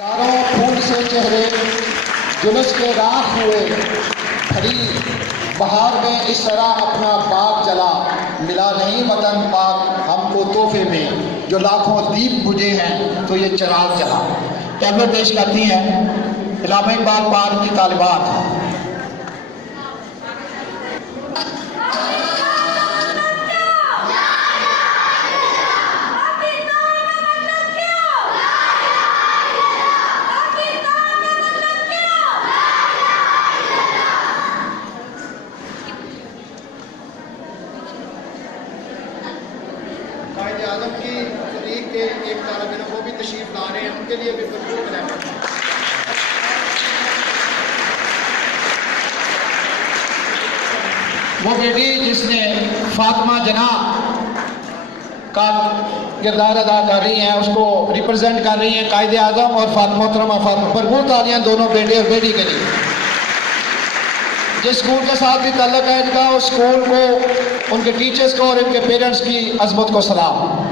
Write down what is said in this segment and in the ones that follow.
हजारों फूल से चेहरे जुलूस के राख हुए, खड़ी बहार में इस तरह अपना बाग जला, मिला नहीं वतन पाक हमको तोहफे में, जो लाखों दीप बुझे हैं तो ये चिराग जला। टैबलेट पेश करती हैं इल्हामा इकबाल पाक की तालिबात। कायदे आज़म की तहरीक के एक तालिब इल्म वो भी तशरीफ ला रहे हैं, उनके लिए भी भरपूर रहमत। वो बेटी जिसने फातिमा जना का किरदार अदा कर रही हैं, उसको रिप्रेजेंट कर रही हैं कायदे आज़म और मोहतरमा फातिमा। भरपूर तालियां दोनों बेटे और बेटी के लिए। जिस स्कूल के साथ भी ताल्लुक है इनका, उस स्कूल को, उनके टीचर्स को और इनके पेरेंट्स की अजमत को सलाम।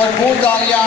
भरपूर तालियां